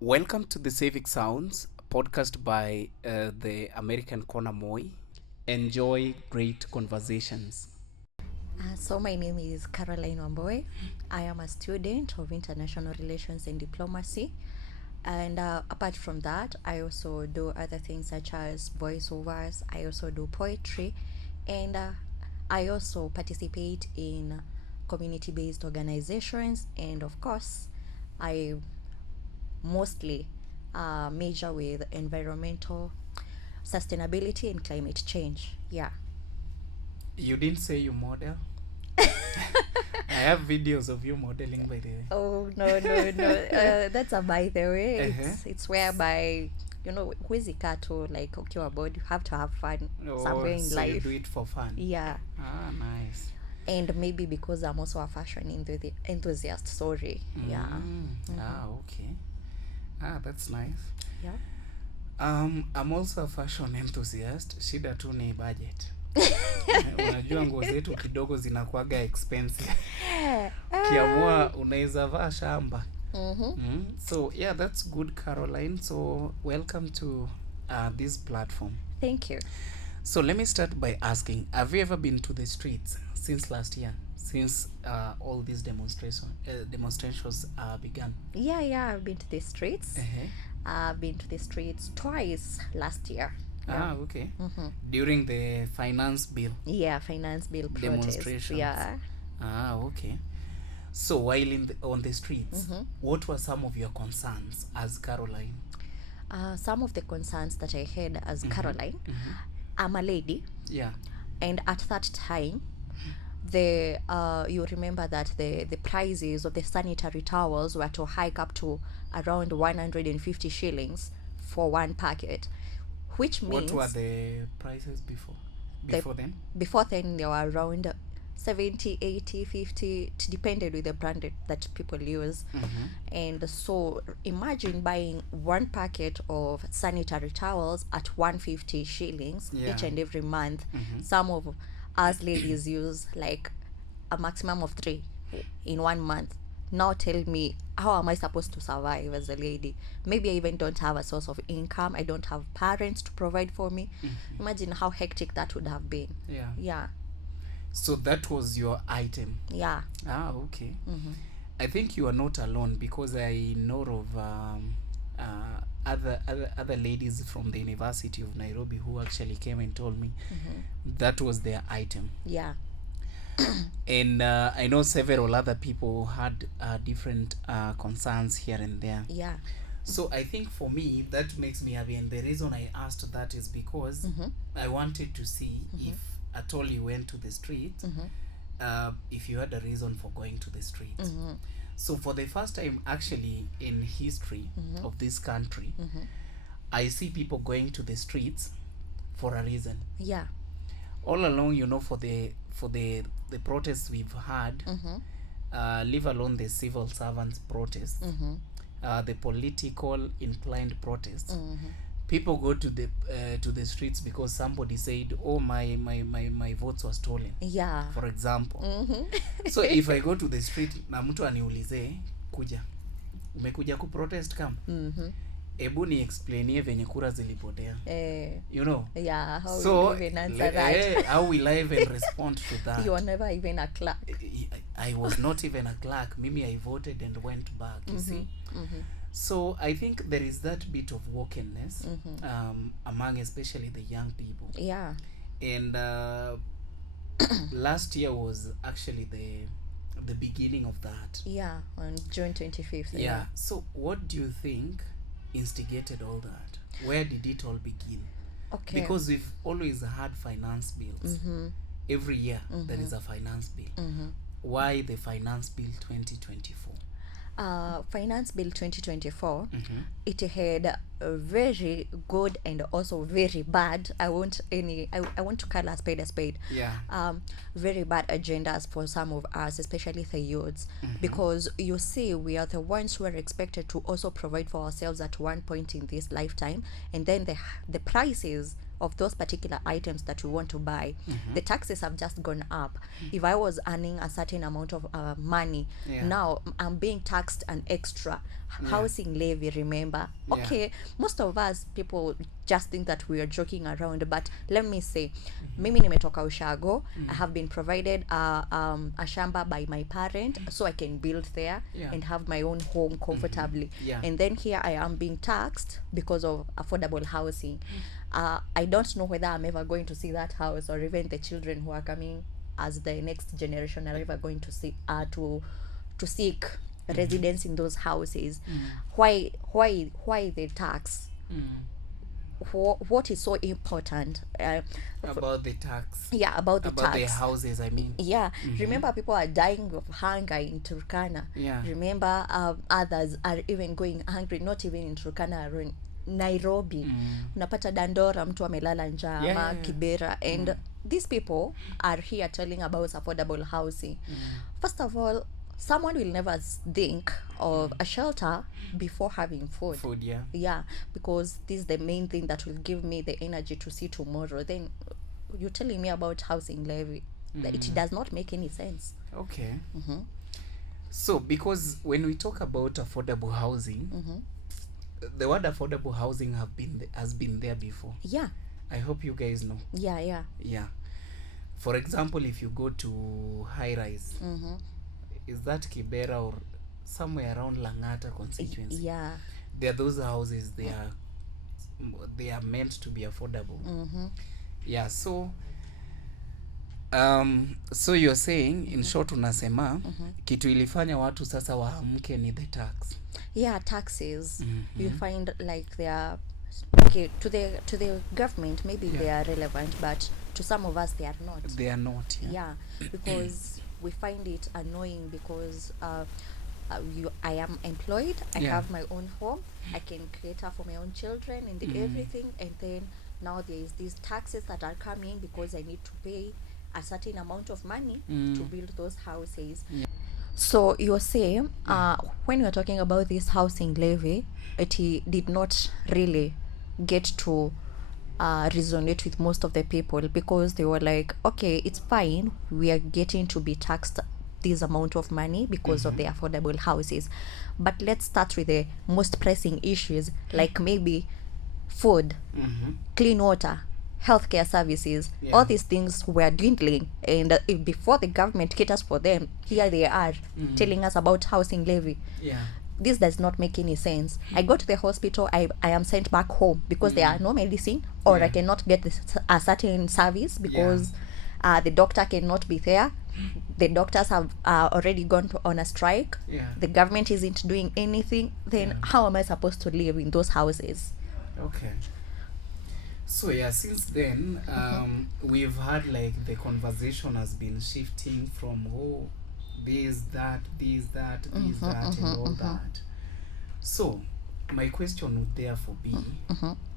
Welcome to the Civic Sounds, podcast by the American Corner Moi. Enjoy great conversations. So my name is Caroline Wamboe. I am a student of International Relations and Diplomacy. And apart from that, I also do other things such as voiceovers. I also do poetry. And I also participate in community-based organizations. And of course, I mostly major with environmental sustainability and climate change. Yeah. You didn't say you model? I have videos of you modeling, by the way. Oh no! That's a by the way. It's whereby huwezi kaa tu like ukiwa bored. You have to have fun somewhere in so life. you do it for fun? Yeah. Ah, nice. And maybe because I'm also a fashion enthusiast. Sorry. Yeah. Ah, okay. Ah, that's nice. Yeah. I'm also a fashion enthusiast. Shida tu ni budget. Unajua nguo zetu kidogo zinakuwaga expensive. Kiamua unaweza vaa shamba. So yeah, that's good, Caroline. So welcome to this platform. Thank you. So let me start by asking, have you ever been to the streets since last year, since all these demonstrations began? Yeah. I've been to the streets. I've been to the streets twice last year. Ah, okay. During the finance bill Yeah, finance bill protest. demonstrations. Yeah. Ah, okay. So while on the streets, what were some of your concerns as Caroline? Some of the concerns that I had as Caroline, I'm a lady, Yeah. and at that time, the you remember that the prices of the sanitary towels were to hike up to around 150 shillings for one packet, which means What were the prices before? Before then they were around 70, 80, 50. It depended with the brand that people use. And so imagine buying one packet of sanitary towels at 150 shillings Yeah. each and every month. Some of us ladies use like a maximum of 3 in 1 month. Now tell me, how am I supposed to survive as a lady? Maybe I even don't have a source of income. I don't have parents to provide for me. Imagine how hectic that would have been. Yeah. Yeah. So that was your item. Yeah. Ah, okay. I think you are not alone, because I know of other ladies from the University of Nairobi who actually came and told me that was their item. Yeah. And I know several other people had different concerns here and there. Yeah. So I think for me that makes me happy, and the reason I asked that is because I wanted to see if at all you went to the street, if you had a reason for going to the streets. So for the first time actually in history of this country, I see people going to the streets for a reason. Yeah. All along, for the protests we've had, leave alone the civil servants protests, the political inclined protests, people go to the streets because somebody said, oh, my votes were stolen, Yeah. for example. So if I go to the street na mtu aniulize, umekuja kuprotest kama, ebu ni explainie venye kura zilipotea. Yeah, how So will you even answer that? how will I even respond to that? You were never even a clerk. I was not even a clerk. Mimi, I voted and went back, you see. So I think there is that bit of wokenness among especially the young people. Yeah. And last year was actually the beginning of that. Yeah, on June 25th. Yeah. So what do you think instigated all that? Where did it all begin? Okay. Because we've always had finance bills. Every year there is a finance bill. Why the finance bill 2024? Finance Bill 2024, it had a very good and also very bad. I want to call a spade a spade. Yeah. Very bad agendas for some of us, especially the youths, because you see, we are the ones who are expected to also provide for ourselves at one point in this lifetime, and then the prices of those particular items that you want to buy, the taxes have just gone up. If I was earning a certain amount of money, now I'm being taxed an extra housing levy, remember. Okay, most of us people just think that we are joking around, but let me say, mimi nimetoka ushago. I have been provided a shamba by my parent, so I can build there and have my own home comfortably. And then here I am being taxed because of affordable housing. I don't know whether I'm ever going to see that house, or even the children who are coming as the next generation are ever going to see to seek residence in those houses. Why the tax? What is so important about the tax? About the about tax. the houses, I mean. Remember, people are dying of hunger in Turkana. Remember, others are even going hungry, not even in Turkana, or in Nairobi. Unapata Dandora mtu amelala njaa, ama Kibera, and these people are here telling about affordable housing. First of all, someone will never think of a shelter before having food. Because this is the main thing that will give me the energy to see tomorrow. Then you're telling me about housing levy. It does not make any sense. Okay. So because when we talk about affordable housing, the word affordable housing has been there before. I hope you guys know. For example, if you go to high rise, is that Kibera or somewhere around Langata constituency? There are those houses. They are meant to be affordable. So you're saying, in short, unasema kitu ilifanya watu sasa waamke ni the tax. Taxes. You find like they are to the government, maybe they are relevant, but to some of us they are not. Because we find it annoying, because I am employed, I have my own home, I can cater for my own children and everything, and then now there is these taxes that are coming because I need to pay a certain amount of money to build those houses. So you're saying, when you're talking about this housing levy, it did not really get to resonate with most of the people, because they were like, okay, it's fine, we are getting to be taxed this amount of money because of the affordable houses, but let's start with the most pressing issues, like maybe food, clean water, healthcare services. All these things were dwindling, and if before the government caters for them, here they are telling us about housing levy. This does not make any sense. I go to the hospital, I am sent back home because there are no medicine, or I cannot get a certain service because the doctor cannot be there. The doctors have already gone on a strike. The government isn't doing anything. Then how am I supposed to live in those houses? Okay. So since then, we've had like the conversation has been shifting from this, that, and all that. So my question would therefore be,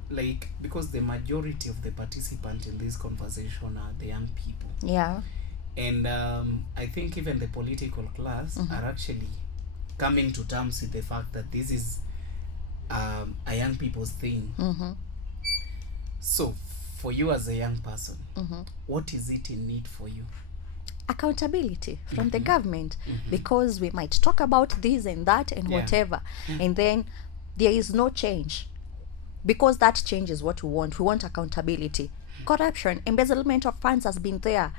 like, because the majority of the participants in this conversation are the young people. And I think even the political class are actually coming to terms with the fact that this is a young people's thing. So for you as a young person, what is it in need for you? Accountability from the government, because we might talk about this and that and whatever, and then there is no change, because that change is what we want. We want accountability. Corruption, embezzlement of funds has been there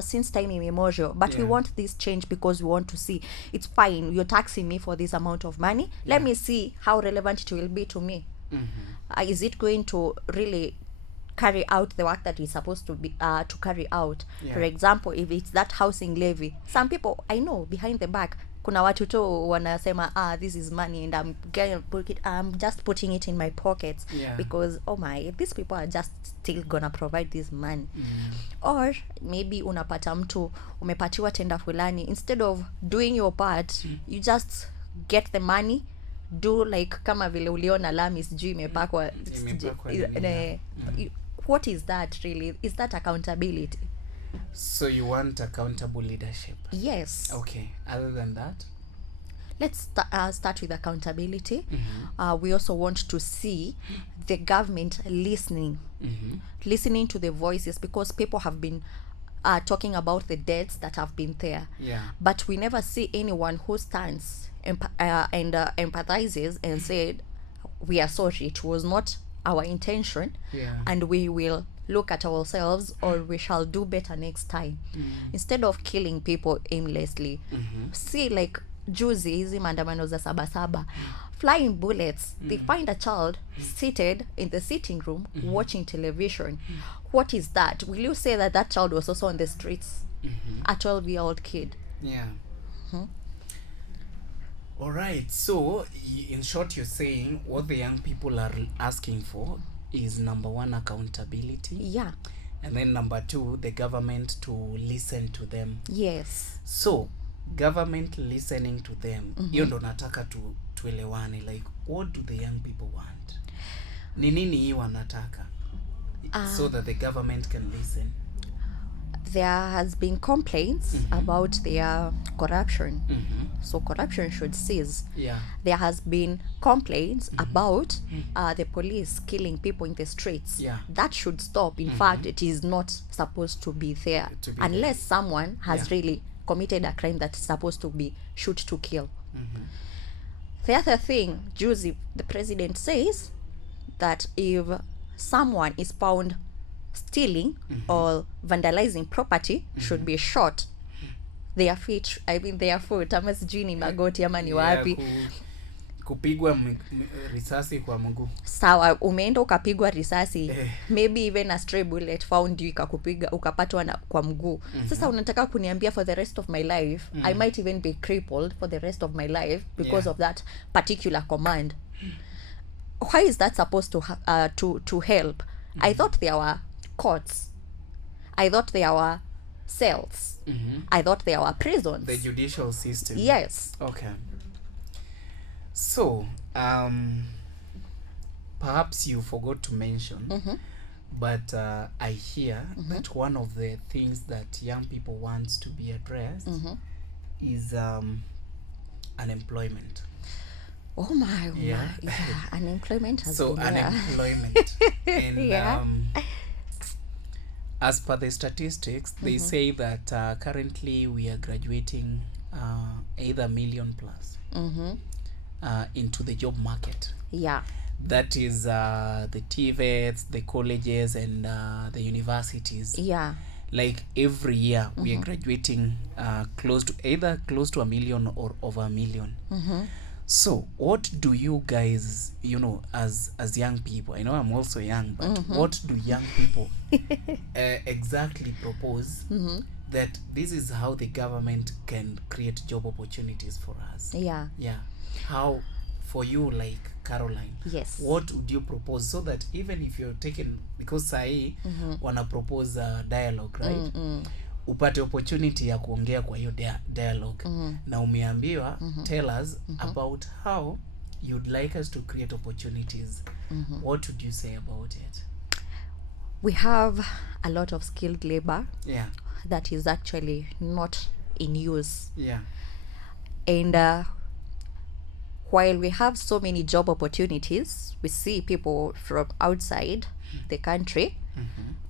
since time immemorial, but we want this change because we want to see, it's fine, you're taxing me for this amount of money, let me see how relevant it will be to me. Is it going to really carry out the work that is supposed to be to carry out? For example, if it's that housing levy, some people I know behind the back, kuna watu tu wanasema, this is money and I'm just putting it in my pockets because these people are just still gonna provide this money. Or maybe unapata mtu umepatiwa tenda fulani, instead of doing your part, you just get the money, do like kama vile uliona lami sijui imepakwa. What is that really? Is that accountability? So you want accountable leadership? Yes. Okay. Other than that? let's start with accountability. We also want to see the government listening to the voices, because people have been talking about the deaths that have been there. Yeah. But we never see anyone who stands and empathizes and said, we are sorry, it was not our intention, and we will look at ourselves, or we shall do better next time. Instead of killing people aimlessly. See, like juzi hizi maandamano za Sabasaba, flying bullets, they find a child seated in the sitting room watching television. What is that? Will you say that that child was also on the streets? A 12-year-old kid. Yeah. All right, so in short, you're saying what the young people are asking for is, number one, accountability. Yeah. And then number two, the government to listen to them. Yes. So government listening to them, hiyo ndo nataka tuelewane, like what do the young people want? Ni nini hii wanataka? So that the government can listen. There has been complaints about their corruption. So corruption should cease. Yeah. There has been complaints about the police killing people in the streets. Yeah. That should stop. In fact, it is not supposed to be there unless someone has really committed a crime that is supposed to be shoot to kill. The other thing, Juicy, the president says that if someone is found stealing or vandalizing property, should be shot. Their feet, their foot, ama sijui ni magoti ama ni wapi. Kupigwa risasi kwa mguu. Sawa, umeenda ukapigwa risasi, maybe even a stray bullet found you ikakupiga ukapatwa kwa mguu. Sasa unataka kuniambia for the rest of my life, I might even be crippled for the rest of my life because of that particular command. Why is that supposed to help? I thought there were courts. I thought there were cells. I thought there were prisons. The judicial system. Yes. Okay. So, perhaps you forgot to mention, but I hear that one of the things that young people want to be addressed is unemployment. Oh my, yeah. Unemployment has so been unemployment. And as per the statistics, they say that currently we are graduating either million plus into the job market. Yeah. That is the TVETs, the colleges, and the universities. Yeah. Like every year we are graduating close to a million or over a million. So what do you guys, as young people, I know I'm also young, but what do young people exactly propose that this is how the government can create job opportunities for us? Yeah. Yeah. How, for you, like Caroline, yes, what would you propose so that even if you're taken, because sahi wanna propose a dialogue, right? Upate opportunity ya kuongea kwa hiyo dialogue na umeambiwa tell us about how you'd like us to create opportunities. What would you say about it? We have a lot of skilled labor that is actually not in use. Yeah. And while we have so many job opportunities, we see people from outside the country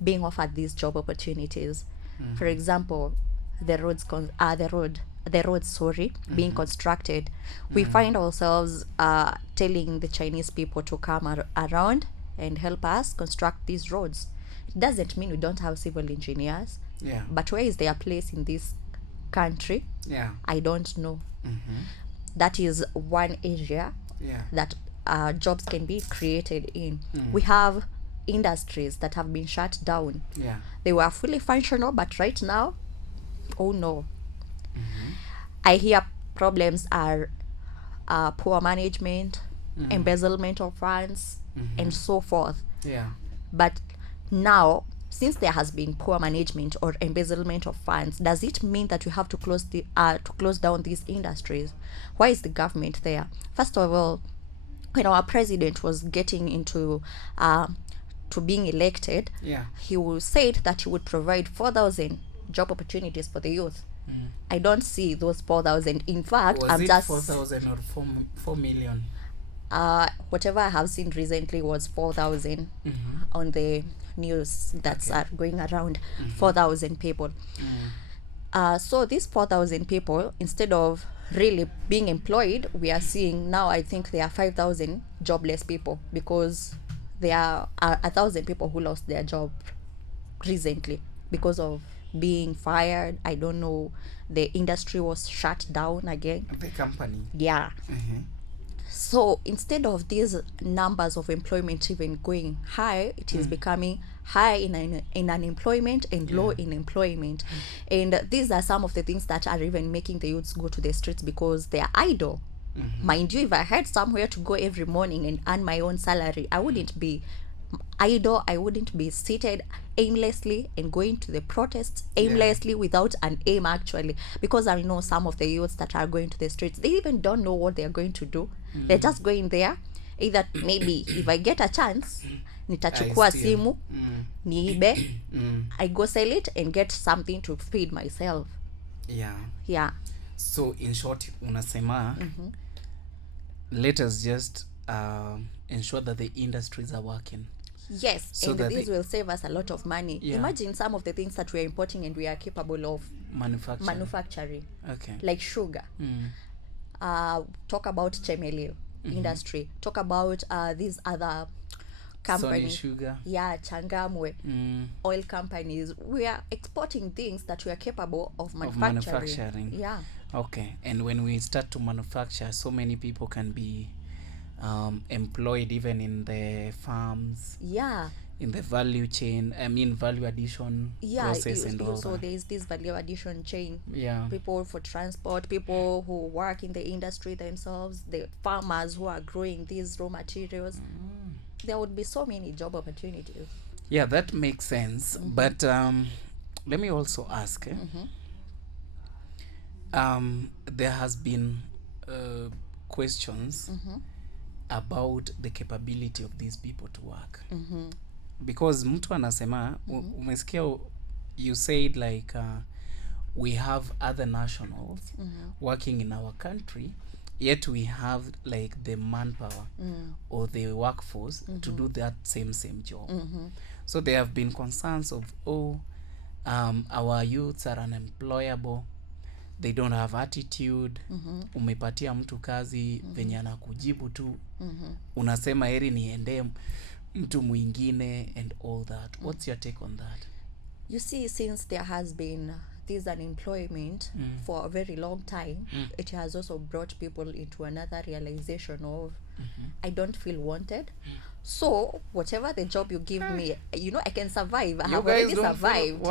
being offered these job opportunities. For example, the roads being constructed. We find ourselves telling the Chinese people to come around and help us construct these roads. It doesn't mean we don't have civil engineers. Yeah. But where is their place in this country? Yeah. I don't know. That is one area that jobs can be created in. We have industries that have been shut down. Yeah. They were fully functional, but right now, oh no. I hear problems are poor management, embezzlement of funds, and so forth. Yeah. But now, since there has been poor management or embezzlement of funds, does it mean that we have to close down these industries? Why is the government there? First of all, when our president was getting into to being elected, he said that he would provide 4,000 job opportunities for the youth. I don't see those 4,000. In fact, Was I'm it just 4,000 or 4 million? Whatever I have seen recently was 4,000 on the news that's Okay. going around. 4,000 people. So these 4,000 people, instead of really being employed, we are seeing now, I think there are 5,000 jobless people, because there are 1,000 people who lost their job recently because of being fired. I don't know, the industry was shut down again. The company. Yeah. Uh-huh. So instead of these numbers of employment even going high, it is becoming high in unemployment and low in employment. And these are some of the things that are even making the youths go to the streets, because they are idle. Mind you, if I had somewhere to go every morning and earn my own salary, I wouldn't be idle. I wouldn't be seated aimlessly and going to the protests aimlessly without an aim, actually, because I know some of the youths that are going to the streets, they even don't know what they're going to do. They're just going there, either maybe if I get a chance, nitachukua simu, niibe, I go sell it and get something to feed myself. Yeah. So in short, unasema let us just ensure that the industries are working. Yes, So and that this will save us a lot of money. Imagine some of the things that we are importing and we are capable of manufacturing. Okay. Like sugar. Talk about chemeleo industry. Talk about these other companies. Sony Sugar. Yeah, Changamwe. Oil companies. We are exporting things that we are capable of manufacturing. Yeah. Okay. And when we start to manufacture, so many people can be employed even in the farms. Yeah. In the value chain, value addition process and all so that. there is this value addition chain. Yeah. People for transport, people who work in the industry themselves, the farmers who are growing these raw materials. There would be so many job opportunities. Yeah, that makes sense. But let me also ask. There has been questions about the capability of these people to work. Because mtu anasema umesikia, you said like we have other nationals working in our country, yet we have like the manpower or the workforce to do that same job. So there have been concerns of our youths are unemployable, they don't have attitude. Umepatia mtu kazi venye anakujibu tu, unasema heri niende mtu mwingine and all that. What's your take on that? You see, since there has been this unemployment for a very long time, it has also brought people into another realization of I don't feel wanted. So whatever the job you give me, I can survive. I have already survived.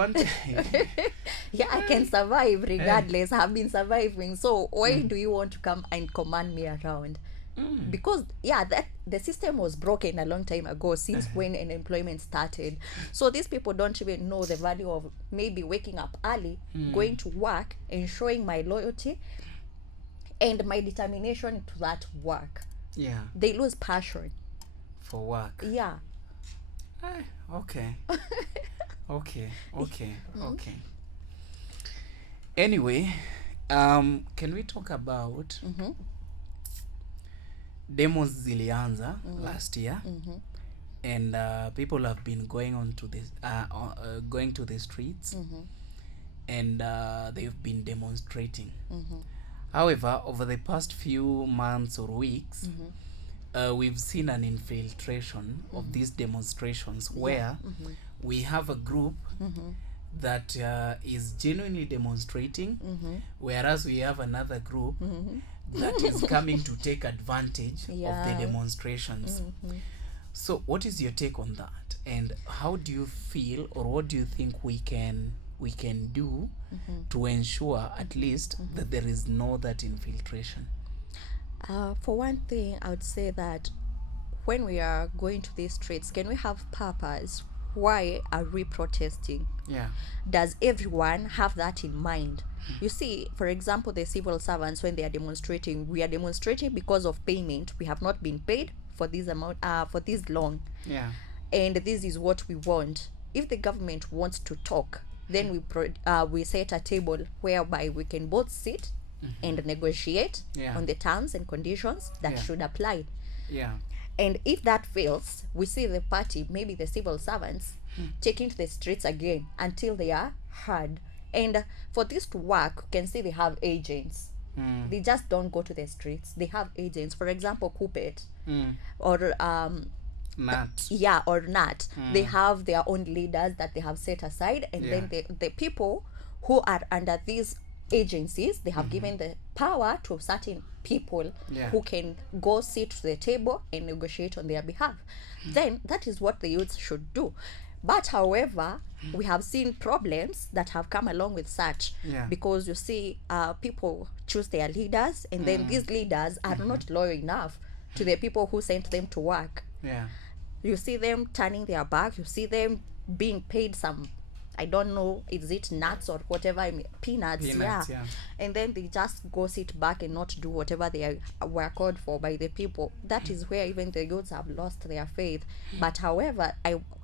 Yeah, I can survive regardless. I have been surviving. So why do you want to come and command me around? Because that the system was broken a long time ago, since when unemployment started. So these people don't even know the value of maybe waking up early, going to work, and showing my loyalty and my determination to that work. Yeah. They lose passion for work. Yeah. Okay. Okay. Anyway, can we talk about demos zilianza last year, and people have been going on to this going to the streets, and they've been demonstrating. However, over the past few months or weeks, we've seen an infiltration of these demonstrations where we have a group that is genuinely demonstrating, whereas we have another group that is coming to take advantage of the demonstrations. So what is your take on that, and how do you feel, or what do you think we can do to ensure at least that there is no that infiltration? For one thing, I would say that when we are going to these streets, can we have purpose? Why are we protesting? Yeah. Does everyone have that in mind? You see, for example, the civil servants, when they are demonstrating, we are demonstrating because of payment. We have not been paid for this amount, for this long. Yeah. And this is what we want. If the government wants to talk, then we set a table whereby we can both sit and negotiate Yeah. on the terms and conditions that Yeah. should apply. Yeah. And if that fails, we see the party, maybe the civil servants, taking to the streets again until they are heard. And for this to work, you can see they have agents. They just don't go to the streets. They have agents. For example, Coupet or Not. yeah, or not. They have their own leaders that they have set aside, and then the people who are under these agencies, they have given the power to certain people who can go sit to the table and negotiate on their behalf. Then that is what the youth should do. But however, we have seen problems that have come along with such, because you see people choose their leaders, and then these leaders are not loyal enough to the people who sent them to work. Yeah. You see them turning their back. You see them being paid some, I don't know, is it nuts or whatever, peanuts, yeah. And then they just go sit back and not do whatever they were called for by the people. That is where even the youths have lost their faith. But however,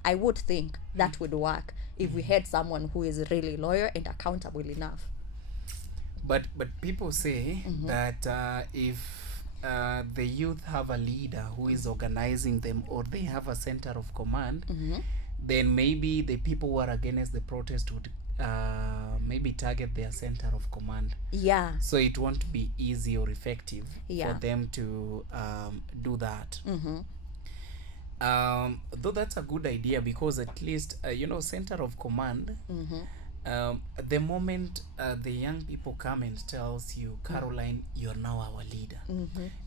I would think that would work if we had someone who is really loyal and accountable enough. But people say that if the youth have a leader who is organizing them, or they have a center of command, then maybe the people who are against the protest would maybe target their center of command. Yeah. So it won't be easy or effective for them to do that. Though that's a good idea, because at least, center of command, the moment the young people come and tells you, Caroline, you're now our leader,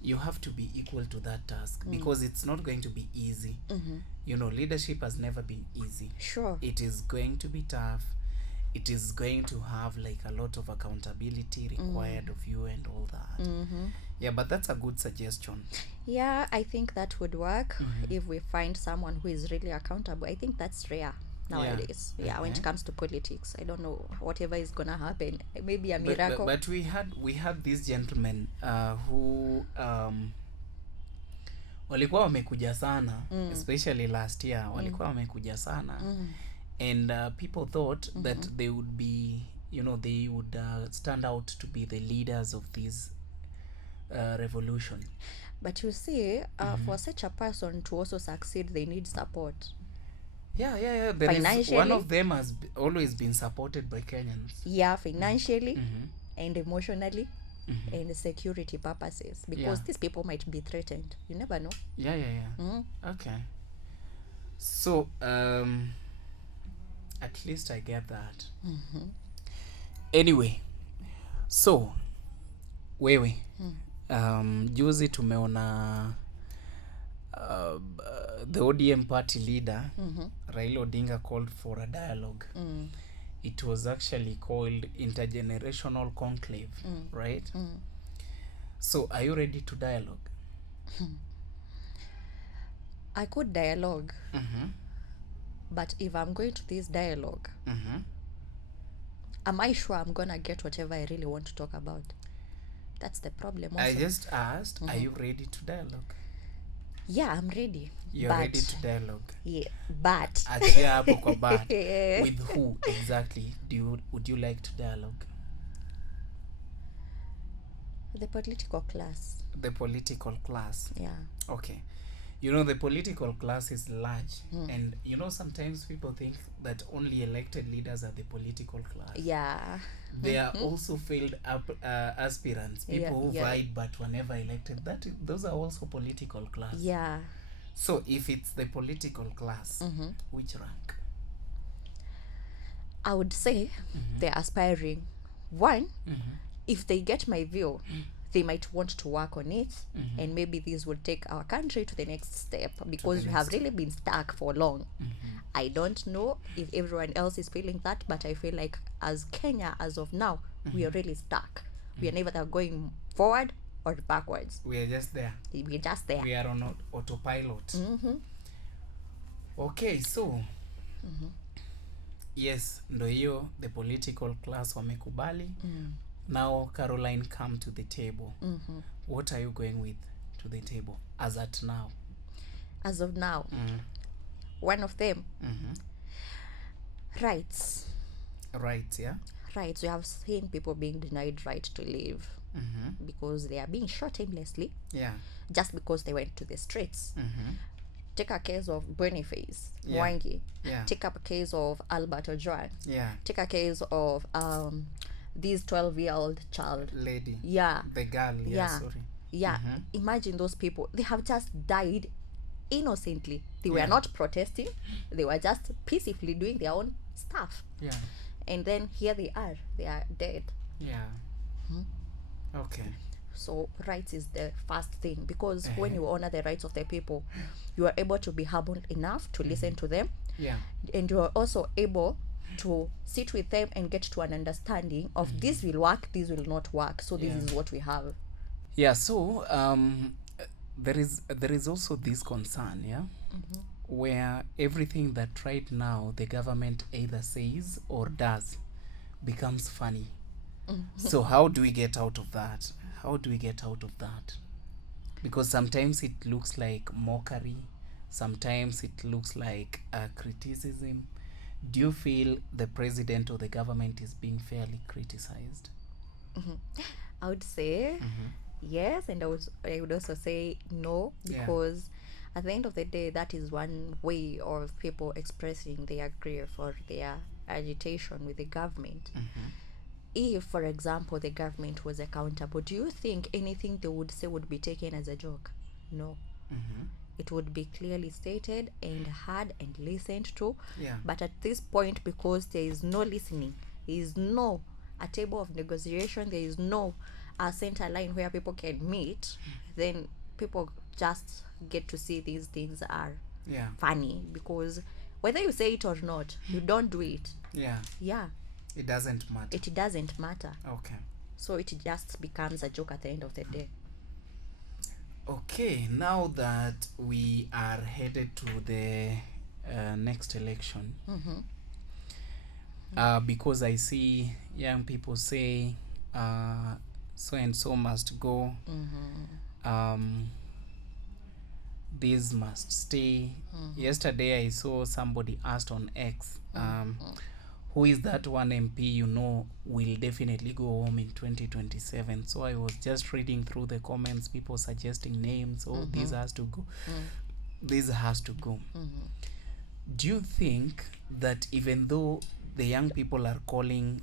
you have to be equal to that task, because it's not going to be easy. Leadership has never been easy. Sure. It is going to be tough. It is going to have like a lot of accountability required of you and all that. Yeah, but that's a good suggestion. Yeah, I think that would work if we find someone who is really accountable. I think that's rare nowadays. Yeah, when it comes to politics, I don't know, whatever is gonna happen, maybe a miracle. But we had these gentlemen who walikuwa wamekuja sana, especially last year, walikuwa wamekuja sana, and people thought that they would be, they would stand out to be the leaders of this revolution. But you see, for such a person to also succeed, they need support. Yeah. Financially, one of them has always been supported by Kenyans. Yeah, financially and emotionally and security purposes, because these people might be threatened. You never know. Yeah. Okay. So, at least I get that. Anyway, so, wewe, juzi tumeona the ODM party leader, Raila Odinga, called for a dialogue. It was actually called Intergenerational Conclave, right? So, are you ready to dialogue? I could dialogue, but if I'm going to this dialogue, am I sure I'm gonna get whatever I really want to talk about? That's the problem also. I just asked, are you ready to dialogue? Yeah, I'm ready. You're ready to dialogue? Yeah, but with who exactly would you like to dialogue? The political class. The political class. Yeah. Okay. The political class is large, and sometimes people think that only elected leaders are the political class. Yeah. There are also failed aspirants, people who vied but were never elected. Those are also political class. Yeah. So if it's the political class, which rank? I would say they're aspiring. One, if they get my view, they might want to work on it, and maybe this will take our country to the next step, because we have really been stuck for long. I don't know if everyone else is feeling that, but I feel like as Kenya, as of now, we are really stuck. We are neither going forward or backwards. We are just there. We're just there. We are on autopilot. Okay, so yes, ndo hiyo, the political class wamekubali. Now, Caroline, come to the table. What are you going with to the table as at now? As of now, one of them, rights. Rights, yeah. Rights. We have seen people being denied right to live because they are being shot aimlessly Yeah. just because they went to the streets. Take a case of Boniface Yeah. Mwangi. Yeah. Take up a case of Albert Ojwang. Yeah. Take a case of this 12-year-old child. Lady. Yeah. The girl. Yeah. Yeah. Sorry. Yeah. Imagine those people. They have just died innocently. They were Yeah. not protesting. They were just peacefully doing their own stuff. Yeah. And then here they are. They are dead. Yeah. Okay. So rights is the first thing, because when you honor the rights of the people, you are able to be humble enough to listen to them. Yeah. And you are also able to sit with them and get to an understanding of this will work, this will not work. So this is what we have. Yeah. So there is also this concern, yeah, where everything that right now the government either says or does becomes funny. So how do we get out of that? How do we get out of that? Because sometimes it looks like mockery, sometimes it looks like criticism. Do you feel the president or the government is being fairly criticized? I would say yes, and I would also say no, because at the end of the day, that is one way of people expressing their grief or their agitation with the government. If, for example, the government was accountable, do you think anything they would say would be taken as a joke? No. It would be clearly stated and heard and listened to. Yeah. But at this point, because there is no listening, there is no a table of negotiation, there is no a center line where people can meet, then people just get to see these things are funny, because whether you say it or not, you don't do it. Yeah. It doesn't matter. It doesn't matter. Okay. So it just becomes a joke at the end of the day. Okay, now that we are headed to the next election, because I see young people say so and so must go, this must stay. Yesterday I saw somebody asked on X, who is that one MP you know will definitely go home in 2027? So I was just reading through the comments, people suggesting names. Oh, this has to go. This has to go. Do you think that even though the young people are calling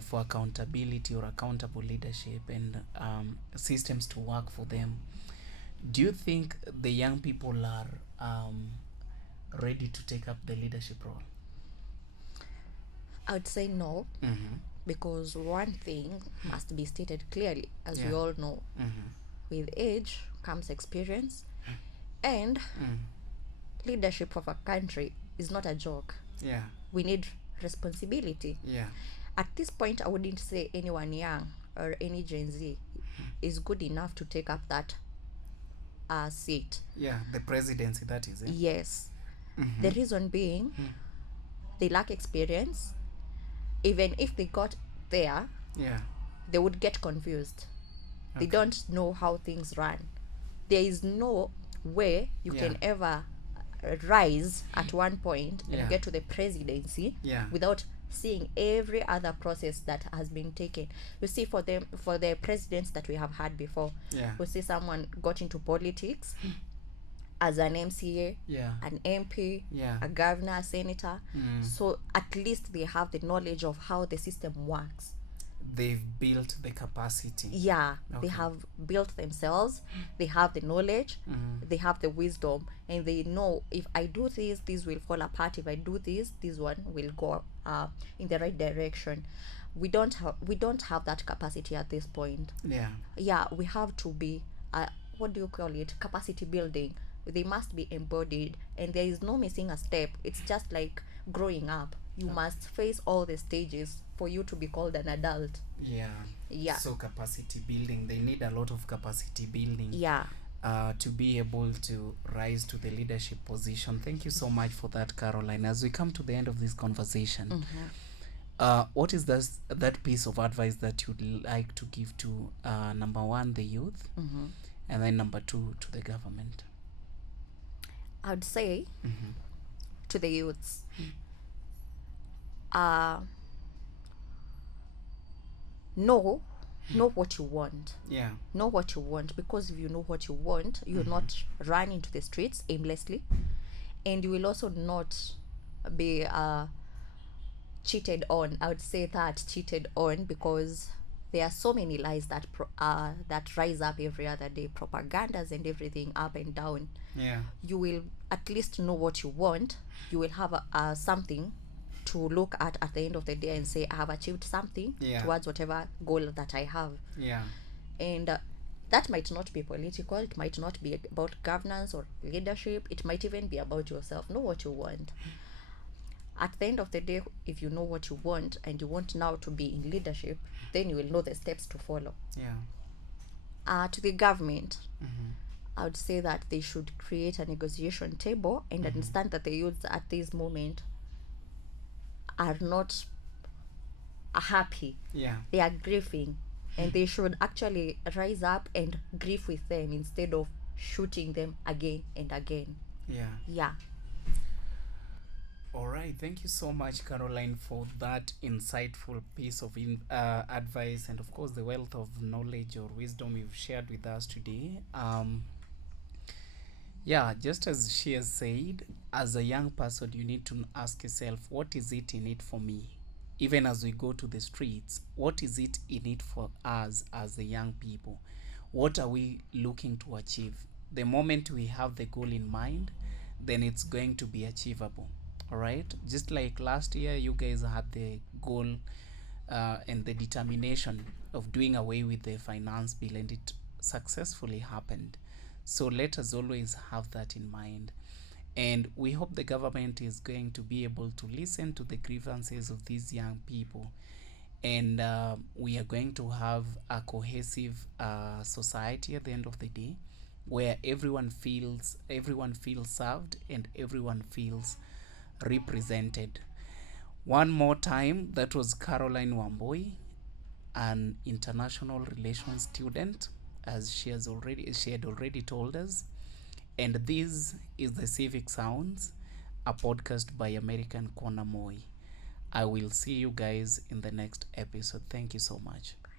for accountability or accountable leadership and systems to work for them, do you think the young people are ready to take up the leadership role? I would say no, because one thing must be stated clearly, as we all know. With age comes experience, and leadership of a country is not a joke. We need responsibility. At this point, I wouldn't say anyone young or any Gen Z is good enough to take up that seat. The presidency, that is it. Yes. The reason being, they lack experience. Even if they got there, they would get confused. They don't know how things run. There is no way you can ever rise at one point and get to the presidency without seeing every other process that has been taken. You see, for the presidents that we have had before, we see someone got into politics as an MCA, an MP, a governor, a senator. So at least they have the knowledge of how the system works. They've built the capacity. They have built themselves. They have the knowledge. They have the wisdom, and they know, if I do this, this will fall apart. If I do this, this one will go in the right direction. We don't have that capacity at this point. We have to be what do you call it, capacity building. They must be embodied, and there is no missing a step. It's just like growing up. You must face all the stages for you to be called an adult. So capacity building, they need a lot of capacity building to be able to rise to the leadership position. Thank you so much for that, Caroline. As we come to the end of this conversation, what is that piece of advice that you'd like to give to number one, the youth, and then number two, to the government? I would say to the youths, know know what you want. Yeah. Know what you want, because if you know what you want, you'll not run into the streets aimlessly, and you will also not be cheated on. I would say that cheated on, because there are so many lies that that rise up every other day, propagandas and everything up and down. Yeah. You will at least know what you want. You will have something to look at the end of the day and say, I have achieved something Yeah. towards whatever goal that I have. Yeah. And that might not be political, it might not be about governance or leadership, it might even be about yourself. Know what you want. At the end of the day, if you know what you want and you want now to be in leadership, then you will know the steps to follow. Yeah. To the government, I would say that they should create a negotiation table and understand that the youths at this moment are not happy. Yeah. They are grieving, and they should actually rise up and grieve with them instead of shooting them again and again. Yeah. Yeah. All right. Thank you so much, Caroline, for that insightful piece of advice, and of course the wealth of knowledge or wisdom you've shared with us today. Yeah, just as she has said, as a young person, you need to ask yourself, what is it in it for me? Even as we go to the streets, what is it in it for us as the young people? What are we looking to achieve? The moment we have the goal in mind, then it's going to be achievable. All right. Just like last year, you guys had the goal and the determination of doing away with the finance bill, and it successfully happened. So let us always have that in mind. And we hope the government is going to be able to listen to the grievances of these young people. And we are going to have a cohesive society at the end of the day, where everyone feels served and everyone feels represented. One more time, that was Caroline Wamboi, an international relations student, as she had already told us. And this is the Civic Sounds, a podcast by American Corner Moi. I will see you guys in the next episode. Thank you so much.